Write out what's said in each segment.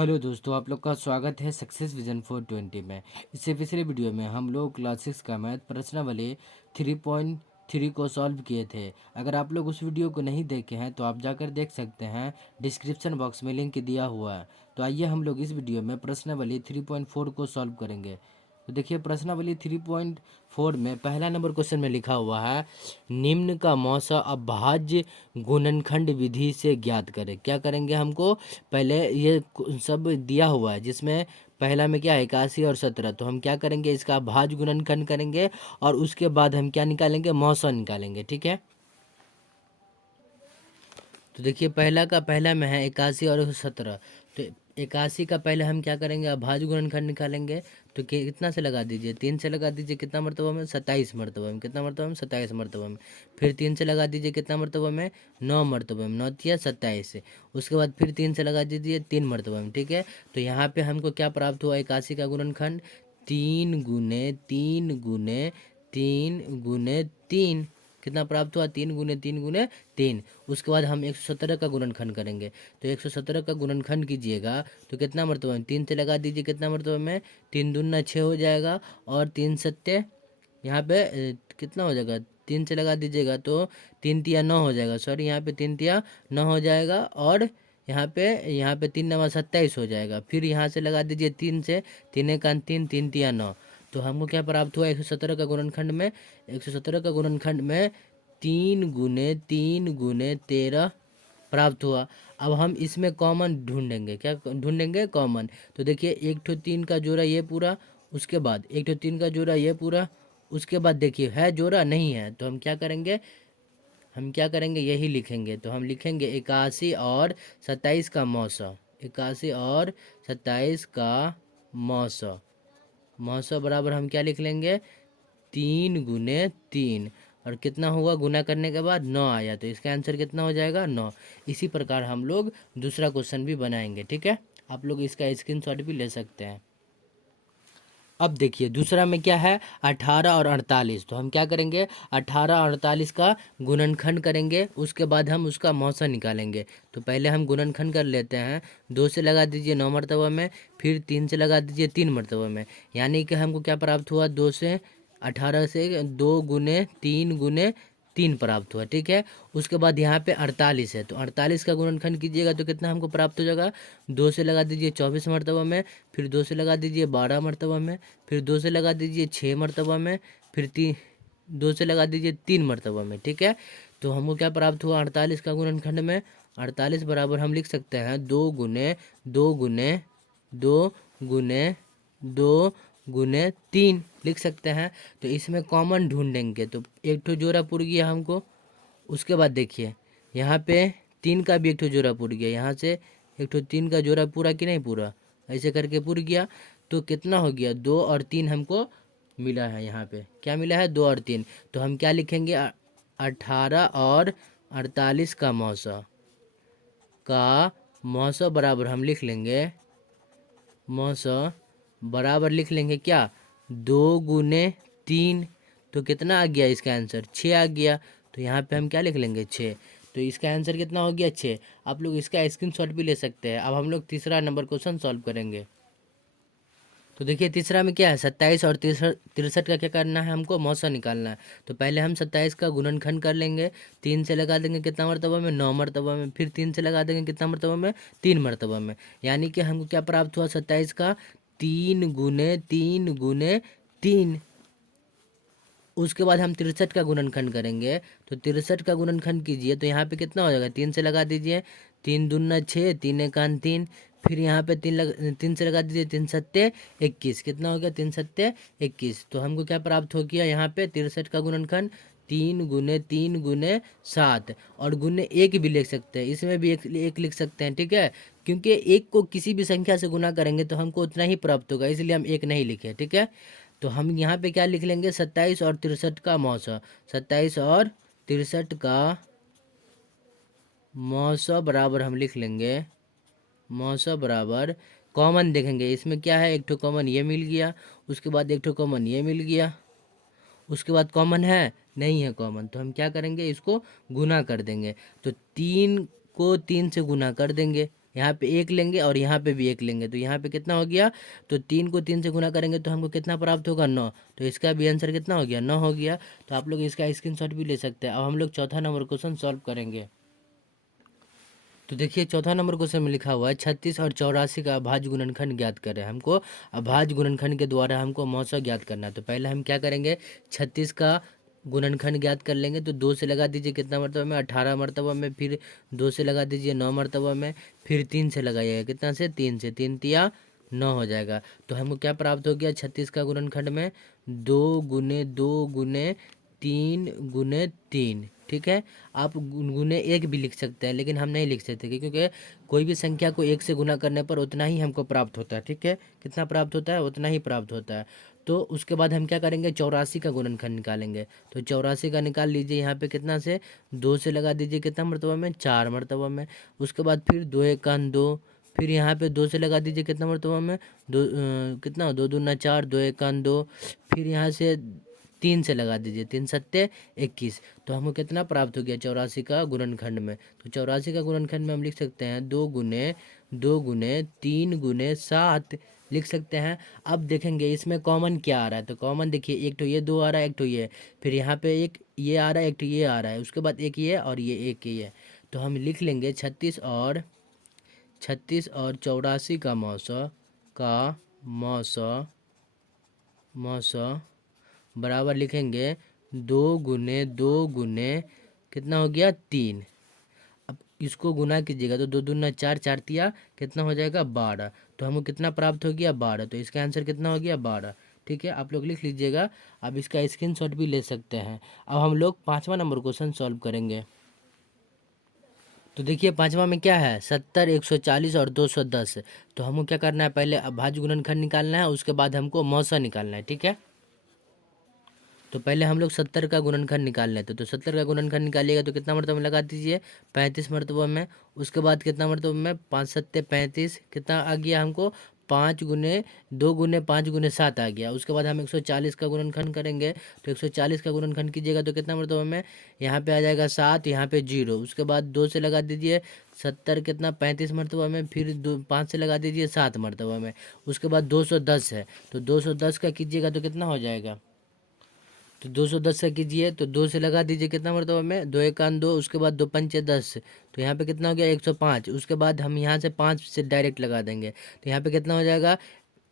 Hello दोस्तों, आप लोग का स्वागत है सक्सेस विजन 420 में। इससे पिछले वीडियो में हम लोग क्लास 6 का मैथ प्रश्नावली 3.3 को सॉल्व किए थे। अगर आप लोग उस वीडियो को नहीं देखे हैं तो आप जाकर देख सकते हैं, डिस्क्रिप्शन बॉक्स में लिंक दिया हुआ है। तो आइए हम लोग इस वीडियो में प्रश्नावली 3.4 को सॉल्व करेंगे। तो देखिए, प्रश्नावली 3.4 में पहला नंबर क्वेश्चन में लिखा हुआ है, निम्न का मौसा अभाज्य गुणनखंड विधि से ज्ञात करें। क्या करेंगे? हमको पहले ये सब दिया हुआ है, जिसमें पहला में क्या है 81 और 17। तो हम क्या करेंगे, इसका भाज्य गुणनखंड करेंगे और उसके बाद हम क्या निकालेंगे, मौसा निकालेंगे। ठीक है, तो देखिए पहला का पहला में है 81 और 17। तो 81 का पहले हम क्या करेंगे, अभाज्य गुणनखंड निकालेंगे। तो कितना से लगा दीजिए, 3 से लगा दीजिए। कितना मरतबा में? 27 मरतबा में। कितना मरतबा में? 27 मरतबा में। फिर 3 से लगा दीजिए, कितना मरतबा में? 9 मरतबा में। 9 तिया 27। उसके बाद फिर 3 से लगा दीजिए, 3 मरतबा में। ठीक है, तो यहाँ पे हमको क्या प्राप्त हुआ, 81 का गुणनखंड 3 गुने 3 गुने 3 गुने 3। कितना प्राप्त हुआ? 3 गुने 3 गुने 3। उसके बाद हम 117 का गुणनखंड करेंगे। तो 117 का गुणनखंड कीजिएगा तो कितना मरतबा में? 3 से लगा दीजिए, कितना मरतबा में? 3 दूना 6 हो जाएगा और 3 सत्ते यहाँ पे कितना हो जाएगा? 3 से लगा दीजिएगा तो 3 तिया 9 हो जाएगा। सॉरी, यहाँ पे 3 तिया 9 हो जाएगा और यहाँ पे 3 नवा 27 हो जाएगा। फिर यहाँ से लगा दीजिए 3 से, 3 एक 3, 3 तिया 9। तो हमको क्या प्राप्त हुआ 117 का गुणनखंड में? 117 का गुणनखंड में 3 गुने 3 गुने 13 प्राप्त हुआ। अब हम इसमें कॉमन ढूंढेंगे। क्या ढूंढेंगे? कॉमन। तो देखिए, एक ठो 3 का जोड़ा ये पूरा, उसके बाद एक ठो 3 का जोड़ा ये पूरा, उसके बाद देखिए है जोड़ा नहीं है। तो हम क्या करेंगे, यही लिखेंगे। तो हम लिखेंगे 81 और 27 का मौसा। 81 और 27 का मौसा। मौसा बराबर हम क्या लिख लेंगे, 3 गुने 3। और कितना हुआ, गुना करने के बाद 9 आया। तो इसका आंसर कितना हो जाएगा, 9। इसी प्रकार हम लोग दूसरा क्वेश्चन भी बनाएंगे। ठीक है, आप लोग इसका स्क्रीनशॉट भी ले सकते हैं। अब देखिए दूसरा में क्या है, 18 और 48। तो हम क्या करेंगे, 18 और 48 का गुणनखंड करेंगे। उसके बाद हम उसका मौसा निकालेंगे। तो पहले हम गुणनखंड कर लेते हैं। 2 से लगा दीजिए 9 मरतबा में, फिर 3 से लगा दीजिए 3 मरतबा में। यानी कि हमको क्या प्राप्त हुआ, 2 से 18 से 2 गुने 3 गुने 3 प्राप्त हुआ। ठीक है, उसके बाद यहाँ पे 48 है। तो 48 का गुणनखंड कीजिएगा तो कितना हमको प्राप्त हो जाएगा, 2 से लगा दीजिए 24 मरतबा में, फिर 2 से लगा दीजिए 12 मरतबा में, फिर 2 से लगा दीजिए 6 मरतबा में, फिर 2 से लगा दीजिए 3 मरतबा में। ठीक है, तो हमको क्या प्राप्त हुआ 48 का गुणनखंड में? 48 बराबर हम लिख सकते हैं 2 गुने 2 गुने 2 गुने 2 गुने 3 लिख सकते हैं। तो इसमें कॉमन ढूंढेंगे। तो एक ठो जोड़ा पुर गया हमको। उसके बाद देखिए यहाँ पे 3 का भी एक ठो जोड़ा पुर गया। यहाँ से एक ठो 3 का जोड़ा पूरा कि नहीं पूरा, ऐसे करके पुर गया। तो कितना हो गया, 2 और 3 हमको मिला है। यहाँ पे क्या मिला है, 2 और 3। तो हम क्या लिखेंगे, 18 और 48 का मौसा बराबर हम लिख लेंगे, मौसा बराबर लिख लेंगे क्या, 2 गुने 3। तो कितना आ गया इसका आंसर, 6 आ गया। तो यहाँ पे हम क्या लिख लेंगे, 6। तो इसका आंसर कितना हो गया, 6। आप लोग इसका स्क्रीनशॉट भी ले सकते हैं। अब हम लोग तीसरा नंबर क्वेश्चन सॉल्व करेंगे। तो देखिए तीसरा में क्या है, 27 और 63 का क्या करना है, हमको मौसा निकालना है। तो पहले हम 27 का गुणनखंड कर लेंगे। 3 से लगा देंगे कितना मरतबा में, 9 मरतबा में। फिर 3 से लगा देंगे कितना मरतबा में, 3 मरतबा में। यानी कि हमको क्या प्राप्त हुआ, 27 का 3 गुने 3 गुने 3। उसके बाद हम 63 का गुणनखंड करेंगे। तो 63 का गुणनखंड कीजिए तो यहाँ पे कितना हो जाएगा, 3 से लगा दीजिए, 3 दूना 6, 3 एक 3। फिर यहाँ पे 3 से लगा दीजिए, 3 सत्ते 21। कितना हो गया, 3 सत्ते 21। तो हमको क्या प्राप्त हो गया, यहाँ पे 63 का गुणनखंड 3 गुने 7। और गुने 1 भी लिख सकते हैं, इसमें भी एक लिख सकते हैं। ठीक है, क्योंकि 1 को किसी भी संख्या से गुना करेंगे तो हमको उतना ही प्राप्त होगा, इसलिए हम 1 नहीं लिखे। ठीक है, तो हम यहाँ पे क्या लिख लेंगे, 27 और 63 का मौसा। 27 और 63 का मौसा बराबर हम लिख लेंगे, मौसा बराबर कॉमन देखेंगे। इसमें क्या है, एक ठो कॉमन ये मिल गया, उसके बाद एक ठो कॉमन ये मिल गया, उसके बाद कॉमन है नहीं है कॉमन। तो हम क्या करेंगे, इसको गुना कर देंगे। तो 3 को 3 से गुना कर देंगे। यहाँ पे एक लेंगे और यहाँ पे भी एक लेंगे, तो यहाँ पे कितना हो गया, तो 3 को 3 से गुना करेंगे तो हमको कितना प्राप्त होगा, 9। तो इसका भी आंसर कितना हो गया, 9 हो गया। तो आप लोग इसका स्क्रीनशॉट भी ले सकते हैं। अब हम लोग चौथा नंबर क्वेश्चन सॉल्व करेंगे। तो देखिए चौथा नंबर क्वेश्चन में लिखा हुआ है 36 और 84 का अभाज्य गुणनखंड ज्ञात करें। हमको अभाज्य गुणनखंड के द्वारा हमको मौसा ज्ञात करना है। तो पहले हम क्या करेंगे, 36 का गुणनखंड ज्ञात कर लेंगे। तो 2 से लगा दीजिए कितना मरतबा में, 18 मरतबा में, फिर 2 से लगा दीजिए 9 मरतबा में, फिर 3 से लगाइएगा कितना से, 3 से, 3 तिया 9 हो जाएगा। तो हमको क्या प्राप्त हो गया, 36 का गुणनखंड में 2 गुने 2 गुने 3 गुने 3, ठीक है। आप गुने 1 भी लिख सकते हैं, लेकिन हम नहीं लिख सकते क्योंकि कोई भी संख्या को 1 से गुना करने पर उतना ही हमको प्राप्त होता है, ठीक है। कितना प्राप्त होता है, उतना ही प्राप्त होता है। तो उसके बाद हम क्या करेंगे, 84 का गुणनखंड निकालेंगे। तो 84 का निकाल लीजिए, यहाँ पे कितना से, 2 से लगा दीजिए कितना मरतबा में, 4 मरतबा में। उसके बाद फिर 2 1 2, फिर यहाँ पे 2 से लगा दीजिए कितना मरतबा में, कितना, 2 दूना 4, 2 1 2, फिर यहाँ से 3 से लगा दीजिए, 3 सत्ते 21। तो हमको कितना प्राप्त हो गया, 84 का गुणनखंड में। तो 84 का गुणनखंड में हम लिख सकते हैं 2 गुने 3 गुने 7 लिख सकते हैं। अब देखेंगे इसमें कॉमन क्या आ रहा है। तो कॉमन देखिए, एक तो ये 2 आ रहा है, एक तो ये, फिर यहाँ पे एक ये आ रहा है, एक तो ये आ रहा है, उसके बाद एक ये और ये एक ये। तो हम लिख लेंगे 36 और 84 का मौसा बराबर लिखेंगे 2 गुने कितना हो गया, 3। अब इसको गुना कीजिएगा तो 2 दूना 4, 4 तिया कितना हो जाएगा, 12। तो हमको कितना प्राप्त हो गया, 12। तो इसका आंसर कितना हो गया, 12, ठीक है। आप लोग लिख लीजिएगा। अब इसका स्क्रीनशॉट भी ले सकते हैं। अब हम लोग 5वां नंबर क्वेश्चन सॉल्व करेंगे। तो देखिए 5वां में क्या है, 70 140 और 210। तो हमको क्या करना है, पहले अभाज्य गुणनखंड निकालना है, उसके बाद हमको मौसा निकालना है, ठीक है। तो पहले हम लोग 70 का गुणनखंड निकाल लेते। तो 70 का गुणनखंड निकालिएगा तो कितना मरतबा में लगा दीजिए, 35 मरतबा में। उसके बाद कितना मरतबा में, 5 सत्ते 35, कितना आ गया हमको, 5 गुने 2 गुने 5 गुने 7 आ गया। उसके बाद हम 140 का गुणनखंड करेंगे। तो 140 का गुणनखंड कीजिएगा तो कितना मरतबा में, यहाँ पे आ जाएगा 7, यहाँ पे 0। उसके बाद 2 से लगा दीजिए 70 कितना, 35 मरतबा में, फिर 5 से लगा दीजिए 7 मरतबा में। उसके बाद 210 है, तो 210 का कीजिएगा तो कितना हो जाएगा, तो 210 का कीजिए तो 2 से लगा दीजिए कितना मरतबा में, 2 1 2, उसके बाद 2 पंचे 10। तो यहाँ पे कितना हो गया, 105। उसके बाद हम यहाँ से 5 से डायरेक्ट लगा देंगे तो यहाँ पे कितना हो जाएगा,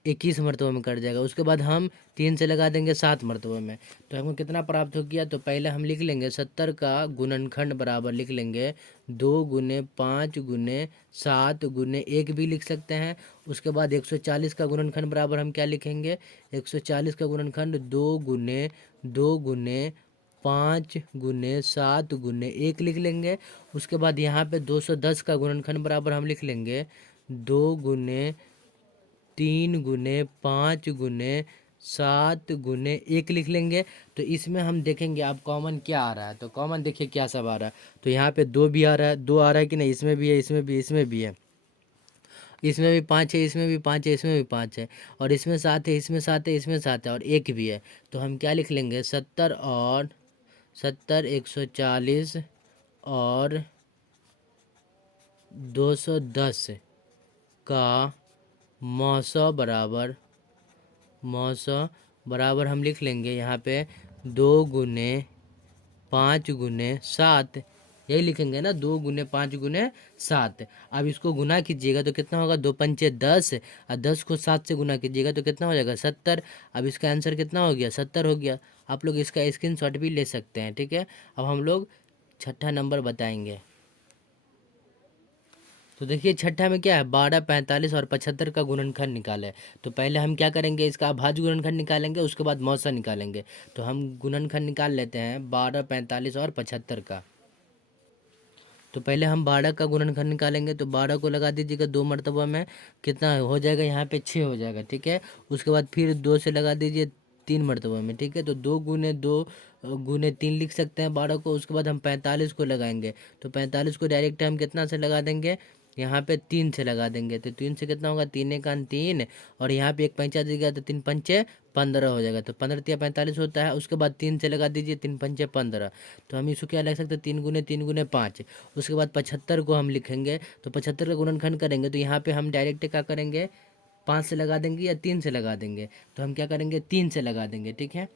21 मरतबा में कट जाएगा। उसके बाद हम 3 से लगा देंगे 7 मरतबा में। तो हमको कितना प्राप्त हो गया, तो पहले हम लिख लेंगे 70 का गुणनखंड बराबर लिख लेंगे 2 गुने 5 गुने 7 गुने 1 भी लिख सकते हैं। उसके बाद 140 का गुणनखंड बराबर हम क्या लिखेंगे, 140 का गुणनखंड 2 गुने 5 गुने 7 गुने 1 लिख लेंगे। उसके बाद यहाँ पे 210 का गुणनखंड बराबर हम लिख लेंगे 2 गुने 3 गुने 5 गुने 7 गुने 1 लिख लेंगे। तो इसमें हम देखेंगे अब कॉमन क्या आ रहा है। तो कॉमन देखिए क्या सब आ रहा है। तो यहाँ पे 2 भी आ रहा है, 2 आ रहा है कि नहीं, इसमें भी है, इसमें भी, इसमें भी है, इसमें भी 5 है, इसमें भी 5 है, इसमें भी 5 है, और इसमें 7 है, इसमें 7 है, इसमें 7 है, और 1 भी है। तो हम क्या लिख लेंगे, 70 140 और 210 का मौसा बराबर हम लिख लेंगे यहाँ पे 2 गुने 5 गुने 7, यही लिखेंगे ना, 2 गुने 5 गुने 7। अब इसको गुना कीजिएगा तो कितना होगा, 2 पंचे 10, और 10 को 7 से गुना कीजिएगा तो कितना हो जाएगा, 70। अब इसका आंसर कितना हो गया, 70 हो गया। आप लोग इसका स्क्रीनशॉट भी ले सकते हैं, ठीक है। अब हम लोग छठा नंबर बताएंगे। तो देखिए छठा में क्या है, 12 45 और 75 का गुणनखंड निकाले। तो पहले हम क्या करेंगे, इसका अभाज्य गुणनखंड निकालेंगे, उसके बाद मौसा निकालेंगे। तो हम गुणनखंड निकाल लेते हैं 12 45 और 75 का। तो पहले हम 12 का गुणनखंड निकालेंगे। तो 12 को लगा दीजिएगा 2 मरतबा में, कितना हो जाएगा, यहाँ पे 6 हो जाएगा, ठीक है। उसके बाद फिर 2 से लगा दीजिए 3 मरतबा में, ठीक है। तो 2 गुने 2 गुने 3 लिख सकते हैं 12 को। उसके बाद हम 45 को लगाएंगे। तो 45 को डायरेक्ट हम कितना से लगा देंगे, यहाँ पे 3 से लगा देंगे, तो 3 से कितना होगा, 3 एक 3, और यहाँ पे एक पंचा दीजिएगा तो 3 पंचे 15 हो जाएगा, तो 15 तिया 45 होता है। उसके बाद 3 से लगा दीजिए, 3 पंचे 15, तो हम इसको क्या लिख सकते हैं, 3 × 5। उसके बाद 75 को हम लिखेंगे, तो 75 का गुणनखंड करेंगे तो यहाँ पे हम डायरेक्ट क्या करेंगे, 5 से लगा देंगे या 3 से लगा देंगे, तो हम क्या करेंगे, 3 से लगा देंगे। ठीक है,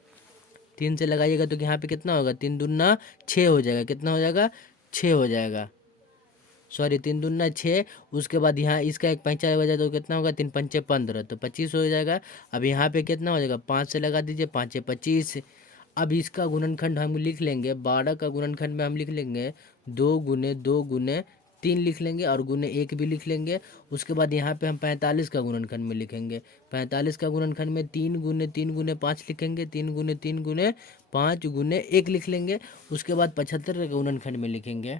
3 से लगाइएगा तो यहाँ पे कितना होगा, 3 दूना 6 हो जाएगा, कितना हो जाएगा, 6 हो जाएगा, सॉरी 3 दूना 6। उसके बाद यहाँ इसका एक पंचा बजा तो कितना होगा, 3 पंचे 15, तो 25 हो जाएगा। अब यहाँ पे कितना हो जाएगा, 5 से लगा दीजिए, 5 25। अब इसका गुणनखंड हम लिख लेंगे, 12 का गुणनखंड में हम लिख लेंगे 2 × 2 × 3 लिख लेंगे, और गुने 1 भी लिख लेंगे। उसके बाद यहाँ पे हम 45 का गुणनखंड में लिखेंगे, 45 का गुणनखंड में 3 × 3 × 5 लिखेंगे, 3 × 3 × 5 × 1 लिख लेंगे। उसके बाद 75 का गुणनखंड में लिखेंगे,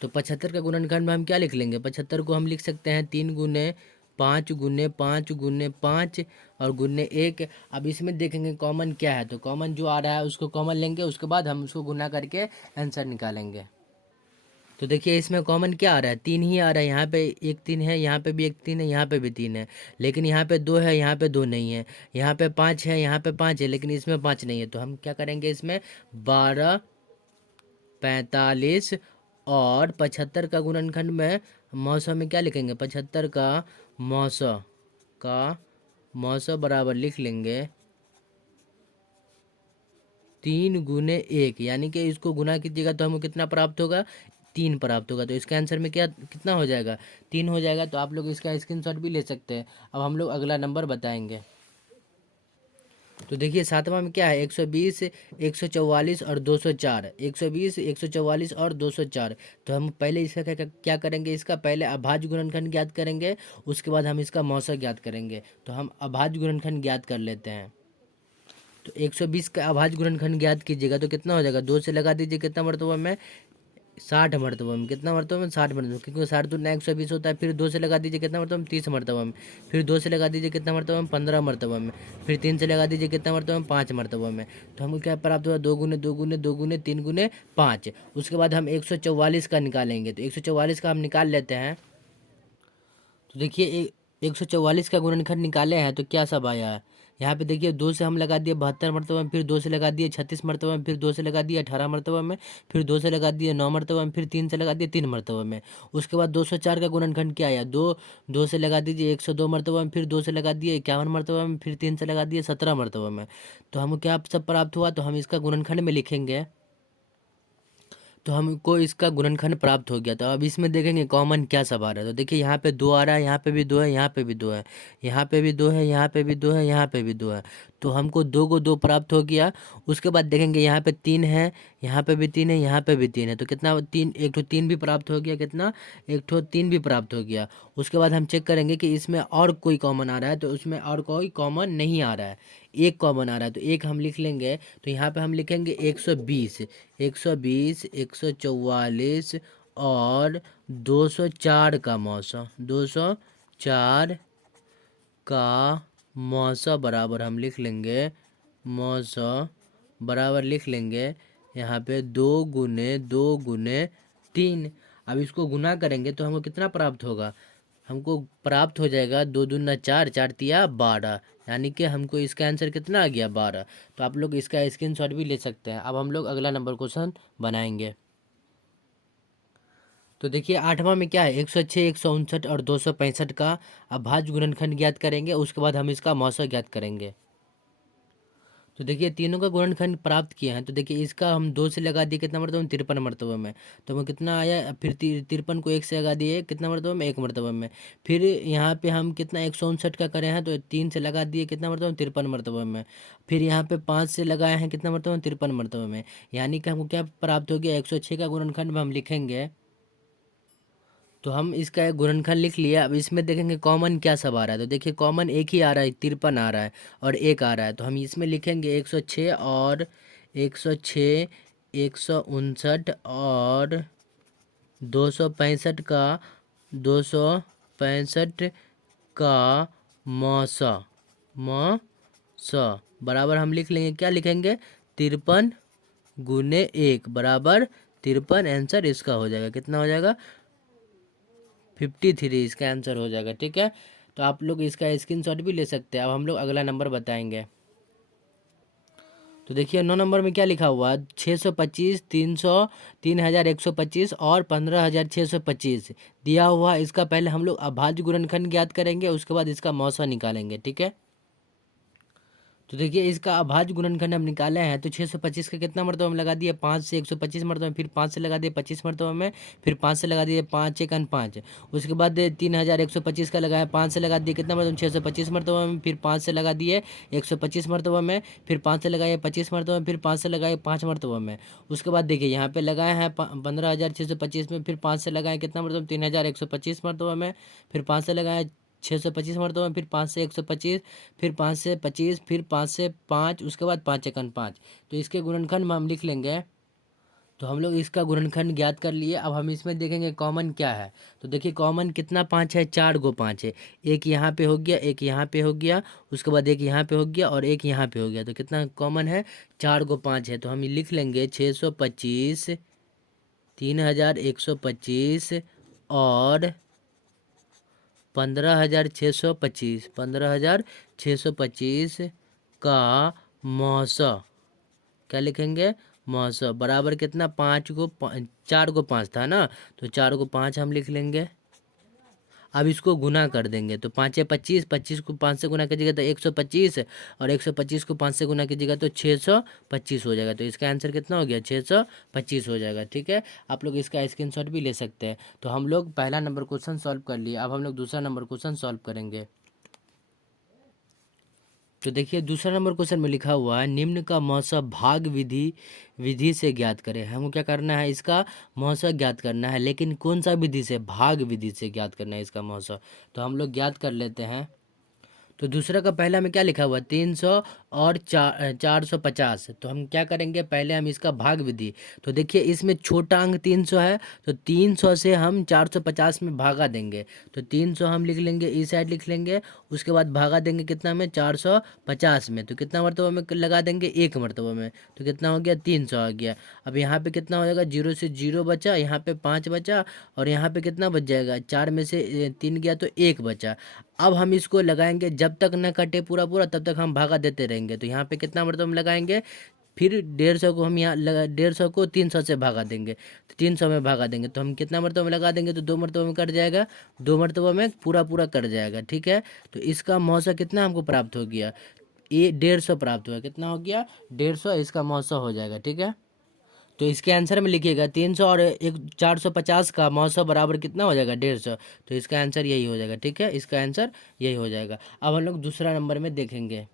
तो 75 का गुणनखंड में हम क्या लिख लेंगे, 75 को हम लिख सकते हैं 3 × 5 × 5 × 5 और गुने 1। अब इसमें देखेंगे कॉमन क्या है, तो कॉमन जो आ रहा है उसको कॉमन लेंगे, उसके बाद हम उसको गुना करके आंसर निकालेंगे। तो देखिए इसमें कॉमन क्या आ रहा है, 3 ही आ रहा है, यहाँ पे एक 3 है, यहाँ पे भी एक 3 है, यहाँ पे भी 3 है, लेकिन यहाँ पे 2 है, यहाँ पे 2 नहीं है, यहाँ पे 5 है, यहाँ पे 5 है, लेकिन इसमें 5 नहीं है। तो हम क्या करेंगे, इसमें 12, 45 और 75 का गुणनखंड में मौसम में क्या लिखेंगे, 75 का मौसम बराबर लिख लेंगे 3 × 1, यानी कि इसको गुना कीजिएगा तो हमें कितना प्राप्त होगा, 3 प्राप्त होगा। तो इसका आंसर में क्या कितना हो जाएगा, 3 हो जाएगा। तो आप लोग इसका स्क्रीनशॉट भी ले सकते हैं। अब हम लोग अगला नंबर बताएंगे। तो देखिए 7वां में क्या है, 120, 144 और 204, 120, 144 और 204। तो हम पहले इसका क्या करेंगे, इसका पहले अभाज्य गुणनखंड ज्ञात करेंगे, उसके बाद हम इसका मौसा ज्ञात करेंगे। तो हम अभाज्य गुणनखंड ज्ञात कर लेते हैं। तो 120 का अभाज्य गुणनखंड ज्ञात कीजिएगा तो कितना हो जाएगा, 2 से लगा दीजिए, कितना मरतबा में, 60 मरतबा में, कितना मरतबा में, 60 मरतबा में, क्योंकि 60 दूना 120 होता है। फिर 2 से लगा दीजिए, कितना मरतबा में, 30 मरतबा में। फिर 2 से लगा दीजिए, कितना मरतबा में, 15 मरतबा में। फिर 3 से लगा दीजिए, कितना मरतबा में, 5 मरतबा में। तो हमको क्या प्राप्त हुआ, 2 × 2 × 2 × 3 × 5। उसके बाद हम 144 का निकालेंगे, तो 144 का हम निकाल लेते हैं। तो देखिए 144 का गुणनखंड निकाले हैं तो क्या सब आया है, यहाँ पे देखिए 2 से हम लगा दिए 72 मरतबा में, फिर 2 से लगा दिए 36 मरतबा में, फिर 2 से लगा दिए 18 मरतबा में, फिर 2 से लगा दिए 9 मरतबा में, फिर 3 से लगा दिए 3 मरतबा में। उसके बाद 204 का गुणनखंड क्या आया, 2 से लगा दीजिए 102 मरतबा में, फिर 2 से लगा दिए 51 मरतबा में, फिर 3 से लगा दिए 17 मरतबा में। तो हमको क्या सब प्राप्त हुआ, तो हम इसका गुणनखंड में लिखेंगे, तो हमको इसका गुणनखंड प्राप्त हो गया। तो अब इसमें देखेंगे कॉमन क्या सब आ रहा है। तो देखिए यहाँ पे 2 आ रहा है, यहाँ पे भी 2 है, यहाँ पे भी 2 है, यहाँ पे भी 2 है, यहाँ पे भी 2 है, यहाँ पे भी 2 है। तो हमको 2 को 2 प्राप्त हो गया। उसके बाद देखेंगे यहाँ पे 3 है, यहाँ पे भी 3 है, यहाँ पे भी 3 है, तो कितना 3, एक ठो 3 भी प्राप्त हो गया, कितना, एक ठो 3 भी प्राप्त हो गया। उसके बाद हम चेक करेंगे कि इसमें और कोई कॉमन आ रहा है, तो उसमें और कोई कॉमन नहीं आ रहा है, एक कॉमन आ रहा है, तो एक हम लिख लेंगे। तो यहाँ पे हम लिखेंगे 120, 120, 144 और 204 का मौसा, 204 का मौसा बराबर हम लिख लेंगे, मौसा बराबर लिख लेंगे यहाँ पे 2 × 2 × 3। अब इसको गुना करेंगे तो हमको कितना प्राप्त होगा, हमको प्राप्त हो जाएगा 2 दूना 4, 4 तिया 12, यानी कि हमको इसका आंसर कितना आ गया, 12। तो आप लोग इसका स्क्रीनशॉट भी ले सकते हैं। अब हम लोग अगला नंबर क्वेश्चन बनाएंगे। तो देखिए 8वां में क्या है, 106, 159 और 265 का अभाज्य गुणनखंड ज्ञात करेंगे, उसके बाद हम इसका मौसा ज्ञात करेंगे। तो देखिए तीनों का गुणनखंड प्राप्त किए हैं। तो देखिए इसका हम 2 से लगा दिए, कितना मरतबा में, 53 मरतबा में, तो हमें कितना आया, फिर 53 को 1 से लगा दिए, कितना मरतबा में, 1 मरतबा में। फिर यहाँ पे हम कितना 159 का करे हैं, तो 3 से लगा दिए, कितना मरतबा में, 53 मरतबा में। फिर यहाँ पे 5 से लगाए हैं, कितना मरतबा में, 53 मरतबा में। यानी कि हमको क्या प्राप्त हो गया, 106 का गुणनखंड में हम लिखेंगे। तो हम इसका एक गुणनखंड लिख लिया। अब इसमें देखेंगे कॉमन क्या सब आ रहा है। तो देखिए कॉमन एक ही आ रहा है, 53 आ रहा है और 1 आ रहा है। तो हम इसमें लिखेंगे 106 और 106, 159 और 265 का, 265 का मौसा, मौसा बराबर हम लिख लेंगे, क्या लिखेंगे, 53 × 1 बराबर 53। आंसर इसका हो जाएगा, कितना हो जाएगा, 53 इसका आंसर हो जाएगा। ठीक है, तो आप लोग इसका स्क्रीनशॉट भी ले सकते हैं। अब हम लोग अगला नंबर बताएंगे। तो देखिए 9 नंबर में क्या लिखा हुआ है, 625, 300, 3125 और 15625 दिया हुआ है। इसका पहले हम लोग अभाज्य गुणनखंड ज्ञात करेंगे, उसके बाद इसका मौसा निकालेंगे। ठीक है, तो देखिए इसका अभाज्य गुणनखंड हम निकाले हैं। तो 625 का कितना मरतबा में लगा दिए, 5 से 125 मरतबा में, फिर 5 से लगा दिए 25 मरतबा में, फिर 5 से लगा दिए 5 1 5, उसके बाद 3125 का लगाया, 5 से लगा दिए कितना मरतबा में, 625 मरतबा में, फिर 5 से लगा दिए 125 मरतबा में, फिर 5 से लगाए 25 मरतबा में, फिर 5 से लगाए 5 मरतबा में। उसके बाद देखिए यहाँ पे लगाए हैं 15,625 में, फिर 5 से लगाए कितना मरतबा, 3,125 मरतबा में, फिर 5 से लगाए 625 मरतबा में, फिर 5 से 125, फिर 5 से 25, फिर 5 से 5, उसके बाद 5 एकन 5। तो इसके गुणनखंड में हम लिख लेंगे। तो हम लोग इसका गुणनखंड ज्ञात कर लिए। अब हम इसमें देखेंगे कॉमन क्या है। तो देखिए कॉमन कितना 5 है, 4 गो 5 है। एक यहाँ पे हो गया, एक यहाँ पे हो गया, उसके बाद एक यहाँ पे हो गया और एक यहाँ पे हो गया। तो कितना कॉमन है, 4 गो 5 है। तो हम लिख लेंगे 625, 3125 और 15,625, 15,625 का मौसा क्या लिखेंगे, मौसा बराबर कितना, 4 को 5 था ना, तो 4 को 5 हम लिख लेंगे। अब इसको गुना कर देंगे। तो 5 है 25, 25 को 5 से गुना कीजिएगा तो 125, और 125 को 5 से गुना कीजिएगा तो 625 हो जाएगा। तो इसका आंसर कितना हो गया, 625 हो जाएगा। ठीक है, आप लोग इसका स्क्रीनशॉट भी ले सकते हैं। तो हम लोग पहला नंबर क्वेश्चन सॉल्व कर लिए। अब हम लोग दूसरा नंबर क्वेश्चन सॉल्व करेंगे। तो देखिए दूसरा नंबर क्वेश्चन में लिखा हुआ है, निम्न का मौसा भाग विधि विधि से ज्ञात करें। हमको क्या करना है, इसका मौसा ज्ञात करना है, लेकिन कौन सा विधि से, भाग विधि से ज्ञात करना है इसका मौसा। तो हम लोग ज्ञात कर लेते हैं। तो दूसरा का पहला में क्या लिखा हुआ, 300 और 450। तो हम क्या करेंगे, पहले हम इसका भाग विधि। तो देखिए इसमें छोटा अंक 300 है, तो 300 से हम 450 में भागा देंगे। तो 300 हम लिख लेंगे, इस साइड लिख लेंगे, उसके बाद भागा देंगे कितना में, 450 में। तो कितना मरतबा में लगा देंगे, एक मरतबा में। तो कितना हो गया, 300 आ गया। अब यहाँ पे कितना हो जाएगा, 0 से 0 बचा, यहाँ पे 5 बचा, और यहाँ पे कितना बच जाएगा, 4 में से 3 गया तो 1 बचा। अब हम इसको लगाएंगे, जब तक न कटे पूरा पूरा तब तक हम भागा देते रहेंगे। तो यहाँ पे कितना मरतबा हम लगाएंगे, फिर 150 को हम यहाँ 150 को 300 से भागा देंगे, तो 300 में भागा देंगे। तो हम कितना मरतबा में लगा देंगे, तो 2 मरतबा में कट जाएगा, 2 मरतबा में पूरा पूरा कट जाएगा। ठीक है, तो इसका मौसा कितना हमको प्राप्त हो गया, ये 150 प्राप्त हुआ। कितना हो गया, 150 इसका मौसा हो जाएगा। ठीक है, तो इसके आंसर में लिखिएगा 300 और 450 का मौसा बराबर कितना हो जाएगा, 150। तो इसका आंसर यही हो जाएगा। ठीक है, इसका आंसर यही हो जाएगा। अब हम लोग दूसरा नंबर में देखेंगे।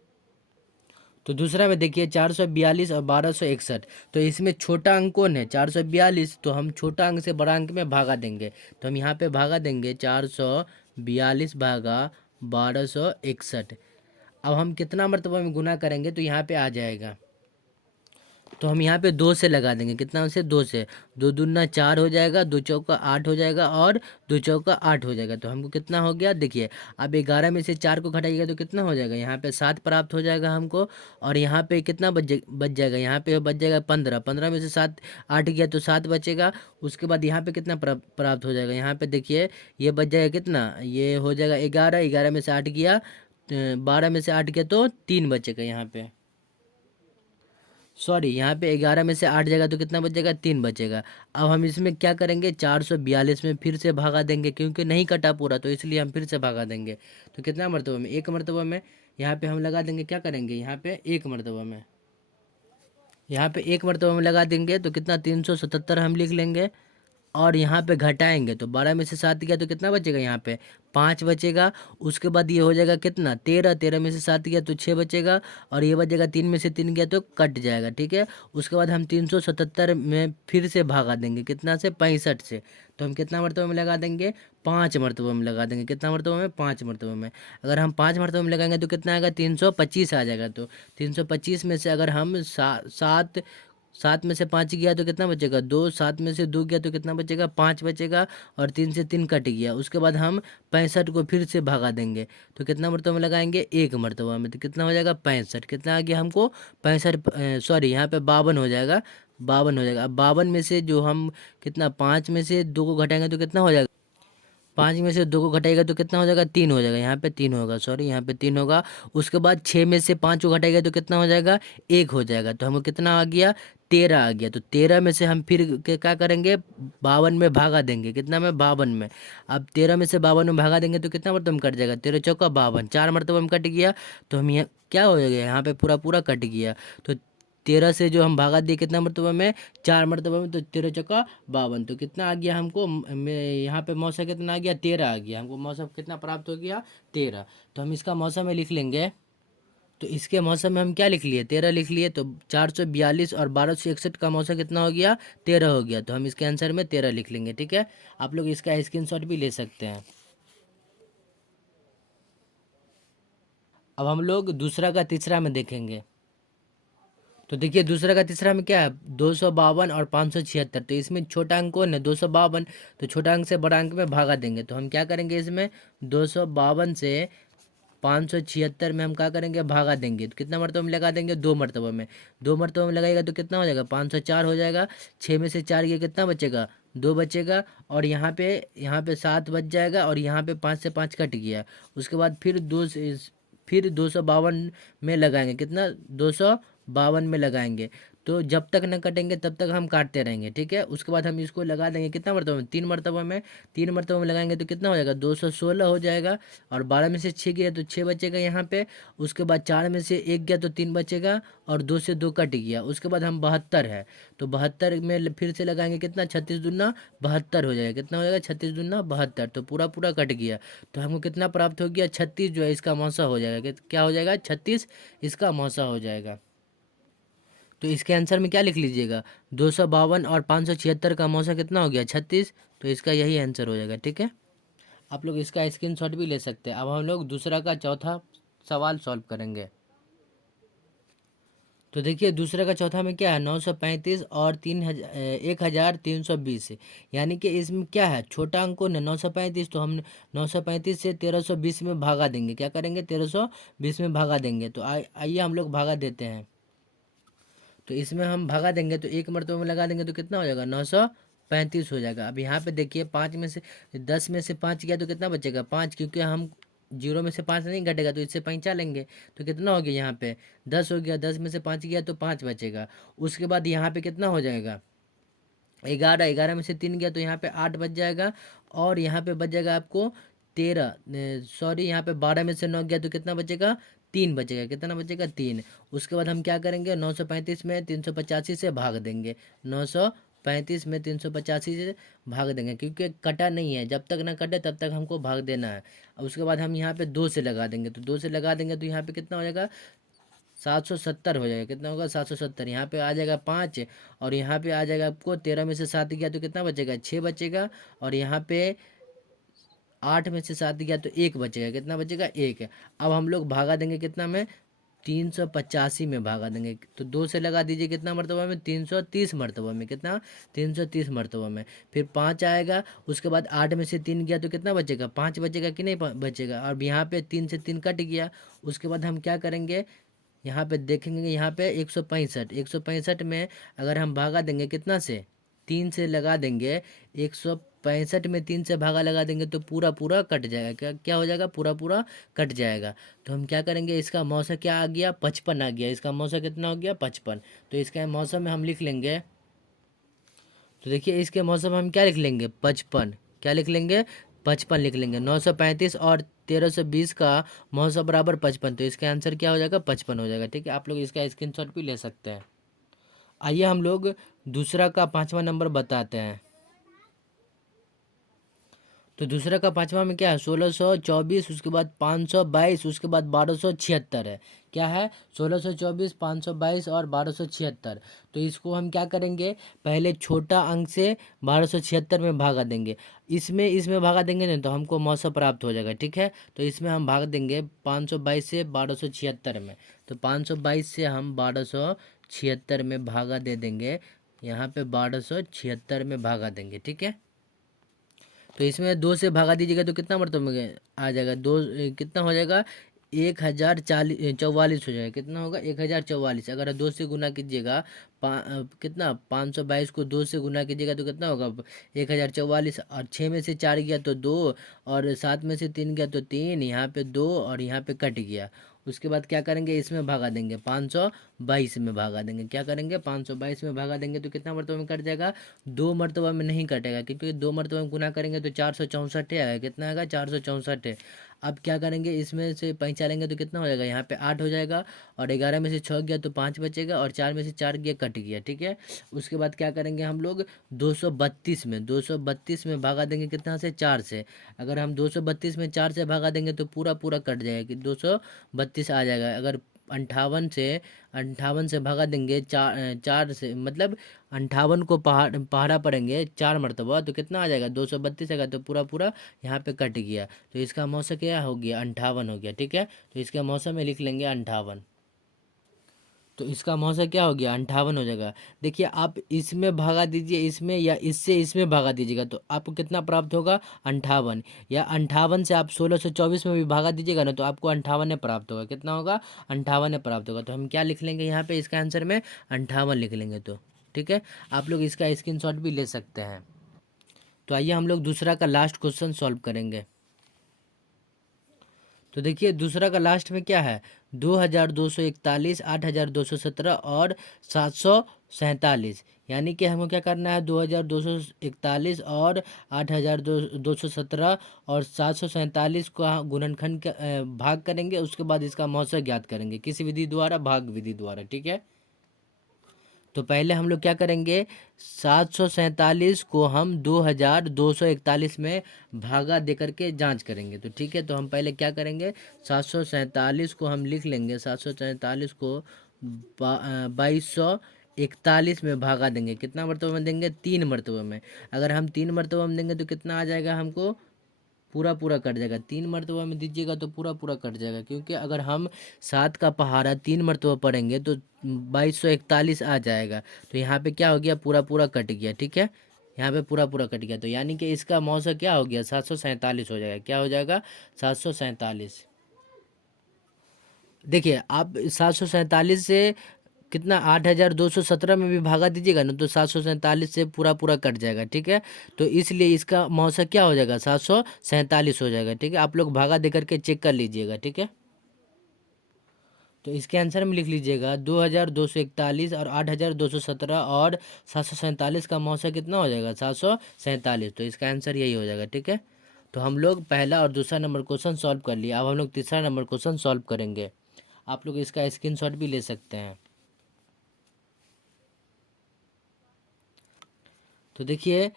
तो दूसरा में देखिए 442 और 1261। तो इसमें छोटा अंक कौन है, 442। तो हम छोटा अंक से बड़ा अंक में भागा देंगे। तो हम यहाँ पे भागा देंगे 442 भागा 1261। अब हम कितना मरतबा में गुना करेंगे, तो यहाँ पे आ जाएगा। तो हम यहाँ पे 2 से लगा देंगे, कितना से, 2 से। 2 दूना 4 हो जाएगा, 2 चौका 8 हो जाएगा, और 2 चौका 8 हो जाएगा। तो हमको कितना हो गया, देखिए अब 11 में से 4 को घटाइएगा तो कितना हो जाएगा, यहाँ पे 7 प्राप्त हो जाएगा हमको। और यहाँ पे कितना बच जाएगा, यहाँ पे बच जाएगा 15। 15 में से 7 8 गया तो 7 बचेगा। उसके बाद यहाँ पे कितना प्राप्त हो जाएगा, यहाँ पे देखिए ये बच जाएगा कितना, ये हो जाएगा 11। 11 में से 8 गया, 12 में से 8 गया तो 3 बचेगा यहाँ पे। सॉरी, यहाँ पे 11 में से 8 जाएगा तो कितना बचेगा, 3 बचेगा। अब हम इसमें क्या करेंगे, 442 में फिर से भागा देंगे, क्योंकि नहीं कटा पूरा, तो इसलिए हम फिर से भागा देंगे। तो कितना मरतबा में, एक मरतबा में। यहाँ पे हम लगा देंगे, क्या करेंगे, यहाँ पे एक मरतबा में, यहाँ पे एक मरतबा में लगा देंगे। तो कितना, 377 हम लिख लेंगे। और यहाँ पे घटाएंगे, तो 12 में से 7 गया तो कितना बचेगा, यहाँ पे 5 बचेगा। उसके बाद ये हो जाएगा कितना, 13। 13 में से 7 गया तो 6 बचेगा, और ये बचेगा 3 में से 3 गया तो कट जाएगा। ठीक है, उसके बाद हम 377 में फिर से भागा देंगे, कितना से, 65 से। तो हम कितना मरतबा में लगा देंगे, 5 मरतबा में लगा देंगे। कितना मरतबा में, 5 मरतबा में। अगर हम 5 मरतबा में लगाएंगे तो कितना आएगा, 325 आ जाएगा। तो 325 में से अगर हम 7 में से 5 गया तो कितना बचेगा, 2। 7 में से 2 गया तो कितना बचेगा, 5 बचेगा, और 3 से 3 कट गया। उसके बाद हम 65 को फिर से भागा देंगे। तो कितना मरतबा में लगाएंगे, एक मरतबा में। तो कितना हो जाएगा, 65। कितना आ गया हमको, 65, सॉरी यहाँ पे 52 हो जाएगा, 52 हो जाएगा। अब 52 में से जो हम कितना, 5 में से 2 को घटाएंगे तो कितना हो जाएगा, 5 में से 2 को घटाएगा तो कितना हो जाएगा, 3 हो जाएगा, यहाँ पे 3 होगा, सॉरी यहाँ पे 3 होगा। उसके बाद 6 में से 5 को घटाएगा तो कितना हो जाएगा, 1 हो जाएगा। तो हमको कितना आ गया, 13 आ गया। तो 13 में से हम फिर क्या करेंगे, 52 में भागा देंगे, कितना में, 52 में। अब 13 में से 52 में भागा देंगे तो कितना मरतब में कट जाएगा, 13 चौका 52, 4 मरतबा में कट गया। तो हम यहाँ क्या हो जाएगा, यहाँ पे पूरा पूरा कट गया। तो 13 से जो हम भागा दिए कितना मरतबा में, 4 मरतबा में। तो 13 चौका 52, तो कितना आ गया हमको, यहाँ पे मौसा कितना आ गया, 13 आ गया। हमको मौसम कितना प्राप्त हो गया, 13। तो हम इसका मौसम में लिख लेंगे। तो इसके मौसम में हम क्या लिख लिए, 13 लिख लिए। तो 442 और 1261 का मौसम कितना हो गया, 13 हो गया। तो हम इसके आंसर में 13 लिख लेंगे, ठीक है। आप लोग इसका स्क्रीनशॉट भी ले सकते हैं। अब हम लोग दूसरा का तीसरा में देखेंगे। तो देखिए दूसरा का तीसरा में क्या है, 252 और 576। तो इसमें छोटा अंक कौन है, 252। तो छोटा अंक से बड़ा अंक में भागा देंगे। तो हम क्या करेंगे, इसमें 252 से 576 में हम क्या करेंगे, भागा देंगे। तो कितना मरतबा में लगा देंगे, 2 मरतबा में। 2 मरतबा में लगाएगा तो कितना हो जाएगा, 504 हो जाएगा। 6 में से 4 गया कितना बचेगा, 2 बचेगा। और यहाँ पे 7 बच जाएगा। और यहाँ पे 5 से 5 कट गया। उसके बाद फिर 252 में लगाएंगे, कितना, 252 में लगाएंगे। तो जब तक न कटेंगे तब तक हम काटते रहेंगे, ठीक है। उसके बाद हम इसको लगा देंगे कितना मरतबा में, 3 मरतबा में। 3 मरतबा में लगाएंगे तो कितना हो जाएगा, 216 हो जाएगा। और 12 में से 6 गया तो 6 बचेगा यहाँ पे। उसके बाद 4 में से 1 गया तो 3 बचेगा। और 2 से 2 कट गया। उसके बाद हम 72 है। तो 72 में फिर से लगाएंगे, कितना, 36 दूना 72 हो जाएगा। कितना हो जाएगा, 36 दूना 72। तो पूरा पूरा कट गया। तो हमको कितना प्राप्त हो गया, 36 जो है इसका मौसा हो जाएगा। क्या हो जाएगा, 36 इसका मौसा हो जाएगा। तो इसके आंसर में क्या लिख लीजिएगा, 252 और 576 का मौसा कितना हो गया, 36। तो इसका यही आंसर हो जाएगा, ठीक है। आप लोग इसका स्क्रीनशॉट भी ले सकते हैं। अब हम लोग दूसरा का चौथा सवाल सॉल्व करेंगे। तो देखिए दूसरे का चौथा में क्या है, 935 और 1320। यानी कि इसमें क्या है, छोटा अंक कौन है, 935। तो हम 935 से 1320 में भागा देंगे। क्या करेंगे, 1320 में भागा देंगे। तो आइए हम लोग भागा देते हैं। तो इसमें हम भगा देंगे तो 1 मरतबा में लगा देंगे तो कितना हो जाएगा, 935 हो जाएगा। अब यहाँ पे देखिए 5 में से 10 में से 5 गया तो कितना बचेगा, 5। क्योंकि हम 0 में से 5 नहीं घटेगा तो इससे पैंचा लेंगे। तो कितना हो गया, यहाँ पे 10 हो गया। 10 में से 5 गया तो 5 बचेगा। उसके बाद यहाँ पे कितना हो जाएगा, 11। 11 में से 3 गया तो यहाँ पे 8 बच जाएगा। और यहाँ पे बच जाएगा आपको 13, सॉरी यहाँ पे 12 में से 9 गया तो कितना बचेगा, 3 बचेगा। कितना बचेगा, 3। उसके बाद हम क्या करेंगे, 935 में 385 से भाग देंगे। 935 में 385 से भाग देंगे, क्योंकि कटा नहीं है। जब तक ना कटे तब तक हमको भाग देना है। और उसके बाद हम यहाँ पे 2 से लगा देंगे। तो 2 से लगा देंगे तो यहाँ पे कितना हो जाएगा, 770 हो जाएगा। कितना होगा, 770। यहाँ पे आ जाएगा 5। और यहाँ पे आ जाएगा आपको 13 में से 7 गया तो कितना बचेगा, 6 बचेगा। और यहाँ पे 8 में से 7 गया तो 1 बचेगा। कितना बचेगा, 1। अब हम लोग भागा देंगे कितना में, 385 में भागा देंगे। तो 2 से लगा दीजिए कितना मरतबा में, 330 मरतबा में। कितना, 330 मरतबा में। फिर 5 आएगा। उसके बाद 8 में से 3 गया तो कितना बचेगा, 5 बचेगा कि नहीं बचेगा। और यहाँ पे 3 से 3 कट गया। उसके बाद हम क्या करेंगे, यहाँ पे देखेंगे, यहाँ पे 165 में अगर हम भागा देंगे कितना से, 3 से लगा देंगे। 165 में 3 से भागा लगा देंगे तो पूरा पूरा कट जाएगा। क्या क्या हो जाएगा, पूरा पूरा कट जाएगा। तो हम क्या करेंगे, इसका मौसा क्या आ गया, 55 आ गया। इसका मौसा कितना हो गया, 55। तो इसका मौसम में हम लिख लेंगे। तो देखिए इसके मौसम में हम क्या लिख लेंगे, 55। क्या लिख लेंगे, 55 लिख लेंगे। 935 और 1320 का मौसम बराबर 55। तो इसका आंसर क्या हो जाएगा, 55 हो जाएगा, ठीक है। आप लोग इसका स्क्रीनशॉट भी ले सकते हैं। आइए हम लोग दूसरा का 5वां नंबर बताते हैं। तो दूसरा का 5वां में क्या है, 1624। उसके बाद 522। उसके बाद 1276 है। क्या है, 1624, 522 और 1276। तो इसको हम क्या करेंगे, पहले छोटा अंक से 1276 में भागा देंगे। इसमें भागा देंगे नहीं तो हमको मौसा प्राप्त हो जाएगा, ठीक है। तो इसमें हम भाग देंगे 522 से 1276 में। तो 522 से हम 1276 में भागा दे देंगे। यहाँ पे 1276 में भागा देंगे, ठीक है। तो इसमें 2 से भागा दीजिएगा तो कितना मरतबा में आ जाएगा, 2 कितना हो जाएगा, 1044 हो जाएगा। कितना होगा, 1044। अगर 2 से गुना कीजिएगा कितना 522 को 2 से गुना कीजिएगा तो कितना होगा 1044, और 6 में से 4 गया तो 2, और 7 में से 3 गया तो 3, यहाँ पे 2 और यहाँ पे कट गया। उसके बाद क्या करेंगे, इसमें भागा देंगे, 522 में भागा देंगे। क्या करेंगे, 522 में भागा देंगे तो कितना मरतबा में कट जाएगा, 2 मरतबा में नहीं कटेगा, क्योंकि 2 मरतबा में गुना करेंगे तो 464 आएगा। कितना आएगा, 464 है। अब क्या करेंगे, इसमें से 5 चालेंगे तो कितना हो जाएगा, यहाँ पे 8 हो जाएगा, और 11 में से 6 गया तो 5 बचेगा, और 4 में से 4 गया, कट गया। ठीक है, उसके बाद क्या करेंगे हम लोग, 232 में भागा देंगे, कितना से, 4 से। अगर हम 232 में 4 से भागा देंगे तो पूरा पूरा कट जाएगा कि 232 आ जाएगा। अगर 58 से भागा देंगे, 4 से, मतलब 58 को पहाड़ा पड़ेंगे 4 मरतबा तो कितना आ जाएगा, 232 आएगा, तो पूरा पूरा यहाँ पे कट गया। तो इसका मौसम क्या हो गया, 58 हो गया। ठीक है, तो इसका मौसम में लिख लेंगे 58। तो इसका मौसम क्या हो गया, 58 हो जाएगा। देखिए, आप इसमें भागा दीजिए, इसमें या इससे इसमें भागा दीजिएगा तो आपको कितना प्राप्त होगा, 58। या 58 से आप 1624 में भी भागा दीजिएगा ना तो आपको 58 प्राप्त होगा। कितना होगा, 58 प्राप्त होगा। तो हम क्या लिख लेंगे यहाँ पे, इसका आंसर में 58 लिख लेंगे। तो ठीक है, आप लोग इसका स्क्रीनशॉट भी ले सकते हैं। तो आइए हम लोग दूसरा का लास्ट क्वेश्चन सॉल्व करेंगे। तो देखिए, दूसरा का लास्ट में क्या है, 2241, 8217 और 747। यानी कि हमको क्या करना है, 2241 और 8217 और 747 को गुणनखंड का भाग करेंगे। उसके बाद इसका मौसा ज्ञात करेंगे, किस विधि द्वारा, भाग विधि द्वारा। ठीक है, तो पहले हम लोग क्या करेंगे, 747 को हम 2241 में भागा दे करके जांच करेंगे। तो ठीक है, तो हम पहले क्या करेंगे, 747 को हम लिख लेंगे, 747 को 2241 में भागा देंगे। कितना मरतबा में देंगे, 3 मरतबा में। अगर हम 3 मरतबा में देंगे तो कितना आ जाएगा, हमको पूरा पूरा कट जाएगा। 3 मरतबा में दीजिएगा तो पूरा पूरा कट जाएगा, क्योंकि अगर हम 7 का पहाड़ा 3 मरतबा पढ़ेंगे तो 2241 आ जाएगा। तो यहाँ पे क्या हो गया, पूरा पूरा कट गया। ठीक है, यहाँ पे पूरा पूरा कट गया, तो यानी कि इसका मौसा क्या हो गया, 747 हो जाएगा। क्या हो जाएगा, 747। देखिए, आप 747 से कितना, 8217 में भी भागा दीजिएगा ना तो 747 से पूरा पूरा कट जाएगा। ठीक है, तो इसलिए इसका मौसा क्या हो जाएगा, 747 हो जाएगा। ठीक है, आप लोग भागा दे करके चेक कर लीजिएगा। ठीक है, तो इसके आंसर में लिख लीजिएगा, 2241 और 8217 और 747 का मौसा कितना हो जाएगा, 747। तो इसका आंसर यही हो जाएगा। ठीक है, तो हम लोग पहला और दूसरा नंबर क्वेश्चन सॉल्व कर लिया। अब हम लोग तीसरा नंबर क्वेश्चन सॉल्व करेंगे। आप लोग इसका स्क्रीनशॉट भी ले सकते हैं। तो देखिए,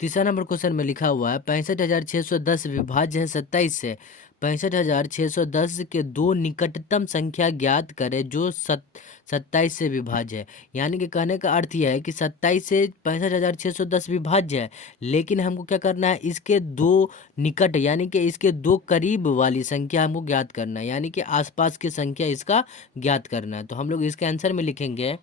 तीसरा नंबर क्वेश्चन में लिखा हुआ है, 65,610 विभाज्य है 27 से। 65,610 के दो निकटतम संख्या ज्ञात करें जो 27 से विभाज्य है। यानी कि कहने का अर्थ यह है कि 27 से 65,610 विभाज्य है, लेकिन हमको क्या करना है, इसके दो निकट यानी कि इसके दो करीब वाली संख्या हमको ज्ञात करना है, यानी कि आसपास की संख्या इसका ज्ञात करना है। तो हम लोग इसके आंसर में लिखेंगे,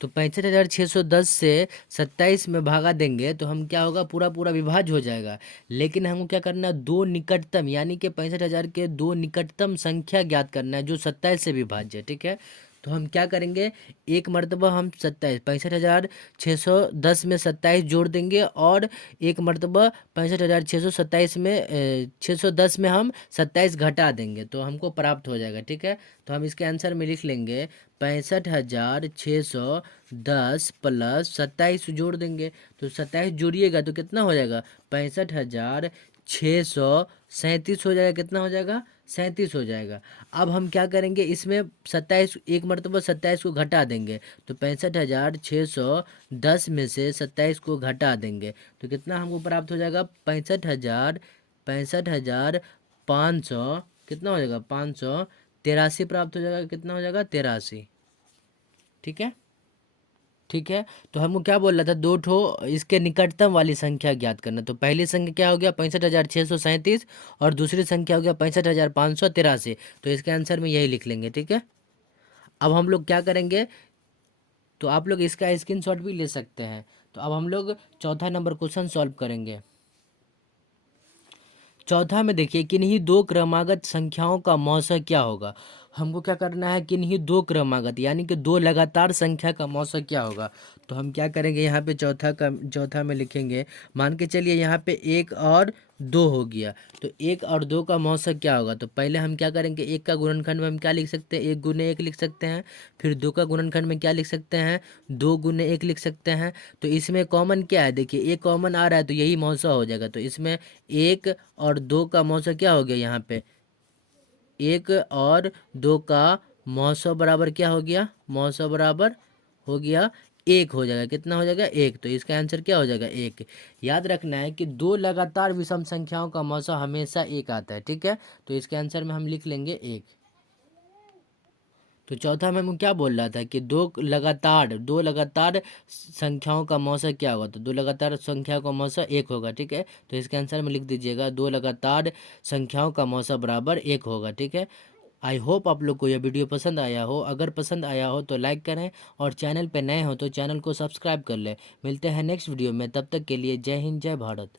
तो 65,610 से 27 में भागा देंगे तो हम क्या होगा, पूरा पूरा विभाज्य हो जाएगा। लेकिन हमको क्या करना है, दो निकटतम यानी कि 65,000 के दो निकटतम संख्या ज्ञात करना है जो 27 से विभाज्य है। ठीक है, तो हम क्या करेंगे, एक मरतबा हम 65,610 में 27 जोड़ देंगे, और एक मरतबा 65,627 में 610 में हम 27 घटा देंगे, तो हमको प्राप्त हो जाएगा। ठीक है, तो हम इसके आंसर में लिख लेंगे, 65,610 प्लस 27 जोड़ देंगे। तो 27 जोड़िएगा तो कितना हो जाएगा, 65,637 हो जाएगा। कितना हो जाएगा, 37 हो जाएगा। अब हम क्या करेंगे, इसमें 27 एक मरतबा 27 को घटा देंगे, तो 65,610 में से 27 को घटा देंगे तो कितना हमको प्राप्त हो जाएगा, 65,500 कितना हो जाएगा, 583 प्राप्त हो जाएगा। कितना हो जाएगा, 83। ठीक है, ठीक है, तो हमको क्या बोल रहा था, दो ठो इसके निकटतम वाली संख्या ज्ञात करना। तो पहली संख्या क्या हो गया, 65,637, और दूसरी संख्या हो गया 65,583। तो इसके आंसर में यही लिख लेंगे। ठीक है, अब हम लोग क्या करेंगे, तो आप लोग इसका स्क्रीनशॉट भी ले सकते हैं। तो अब हम लोग चौथा नंबर क्वेश्चन सॉल्व करेंगे। चौथा में देखिए किन्हीं दो क्रमागत संख्याओं का मौसा क्या होगा। हमको क्या करना है, किन्हीं दो क्रमागत यानी कि दो लगातार संख्या का मौसा क्या होगा। तो हम क्या करेंगे, यहाँ पे चौथा में लिखेंगे, मान के चलिए यहाँ पे 1 और 2 हो गया, तो 1 और 2 का मौसा क्या होगा। तो पहले हम क्या करेंगे, 1 का गुणनखंड में हम क्या लिख सकते हैं, 1 गुने 1 लिख सकते हैं। फिर 2 का गुणनखंड में क्या लिख सकते हैं, 2 गुने 1 लिख सकते हैं। तो इसमें कॉमन क्या है, देखिए 1 कॉमन आ रहा है तो यही मौसा हो जाएगा। तो इसमें 1 और 2 का मौसा क्या हो गया, यहाँ पे 1 और 2 का मौसा बराबर क्या हो गया, मौसा बराबर हो गया 1 हो जाएगा। कितना हो जाएगा, 1। तो इसका आंसर क्या हो जाएगा, 1। याद रखना है कि दो लगातार विषम संख्याओं का मौसा हमेशा 1 आता है, ठीक है। तो इसके आंसर में हम लिख लेंगे 1। तो चौथा में हम क्या बोल रहा था कि दो लगातार संख्याओं का मौसा क्या होगा। तो दो लगातार संख्याओं का मौसा 1 होगा, ठीक है। तो इसके आंसर में लिख दीजिएगा, दो लगातार संख्याओं का मौसा बराबर 1 होगा, ठीक है। आई होप आप लोग को यह वीडियो पसंद आया हो। अगर पसंद आया हो तो लाइक करें और चैनल पे नए हो तो चैनल को सब्सक्राइब कर लें। मिलते हैं नेक्स्ट वीडियो में, तब तक के लिए जय हिंद, जय भारत।